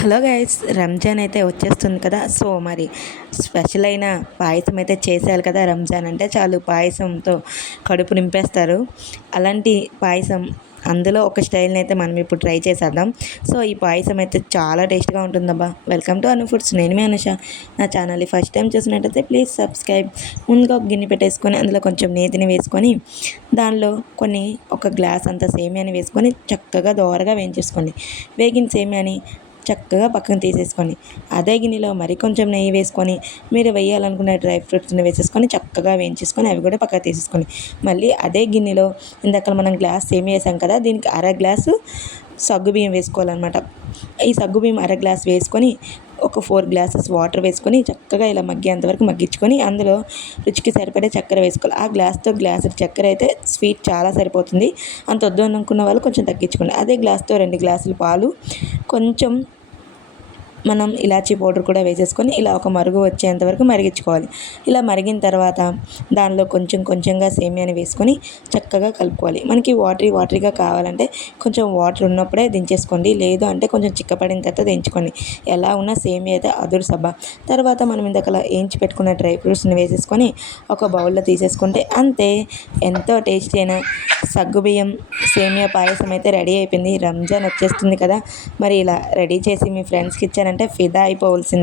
Hello guys, Ramzan అయితే వచ్చేస్తుంది కదా. సో మరి స్పెషల్ అయిన పాయసం అయితే చేసేయాలి కదా. రంజాన్ అంటే చాలు పాయసంతో కడుపు నింపేస్తారు. అలాంటి పాయసం అందులో ఒక స్టైల్ని అయితే మనం ఇప్పుడు ట్రై చేసేద్దాం. సో ఈ పాయసం అయితే చాలా టేస్ట్గా ఉంటుందబ్బా. Welcome to Anu foods. నేను మీ అనుష. నా ఛానల్ని ఫస్ట్ టైం చూసినట్టయితే ప్లీజ్ సబ్స్క్రైబ్. ముందుగా ఒక గిన్నె పెట్టేసుకొని అందులో కొంచెం నేతిని వేసుకొని దానిలో ఒక గ్లాస్ అంత సేమియాని వేసుకొని చక్కగా దోరగా వేయించేసుకోండి. వేగిన సేమియాని చక్కగా పక్కన తీసేసుకొని అదే గిన్నెలో మరి కొంచెం నెయ్యి వేసుకొని మీరు వేయాలనుకునే డ్రై ఫ్రూట్స్ని వేసేసుకొని చక్కగా వేయించేసుకొని అవి కూడా పక్కన తీసేసుకొని మళ్ళీ అదే గిన్నెలో ఇందాక మనం గ్లాస్ సేమియా వేసాం కదా, దీనికి అర గ్లాసు సగ్గుబియ్యం వేసుకోవాలన్నమాట. ఈ సగ్గుబియ్యం అర గ్లాస్ వేసుకొని ఒక 4 గ్లాసెస్ వాటర్ వేసుకొని చక్కగా ఇలా మగ్గేంత వరకు మగ్గించుకొని అందులో రుచికి సరిపడే చక్కెర వేసుకోవాలి. ఆ గ్లాస్తో గ్లాసు చక్కెర అయితే స్వీట్ చాలా సరిపోతుంది. అంత వద్దు అనుకున్న వాళ్ళు కొంచెం తగ్గించుకోండి. అదే గ్లాస్తో 2 గ్లాసులు పాలు, కొంచెం మనం ఇలాచీ పౌడర్ కూడా వేసేసుకొని ఇలా ఒక మరుగు వచ్చేంత వరకు మరిగించుకోవాలి. ఇలా మరిగిన తర్వాత దానిలో కొంచెం కొంచెంగా సేమియాని వేసుకొని చక్కగా కలుపుకోవాలి. మనకి వాటరీగా కావాలంటే కొంచెం వాటర్ ఉన్నప్పుడే దించేసుకోండి, లేదు అంటే కొంచెం చిక్కపడిన తర్వాత దించుకోండి. ఎలా ఉన్నా సేమియా అయితే అదురు సబ్బా. తర్వాత మనం ఇందాకలా వేయించి పెట్టుకున్న డ్రై ఫ్రూట్స్ని వేసేసుకొని ఒక బౌల్లో తీసేసుకుంటే అంతే. ఎంతో టేస్టీ అయిన సగ్గుబియ్యం సేమియా పాయసం అయితే రెడీ అయిపోయింది. రంజాన్ వచ్చేస్తుంది కదా, మరి ఇలా రెడీ చేసి మీ ఫ్రెండ్స్కి ఇచ్చారంటే ఫిదా అయిపోవలసింది.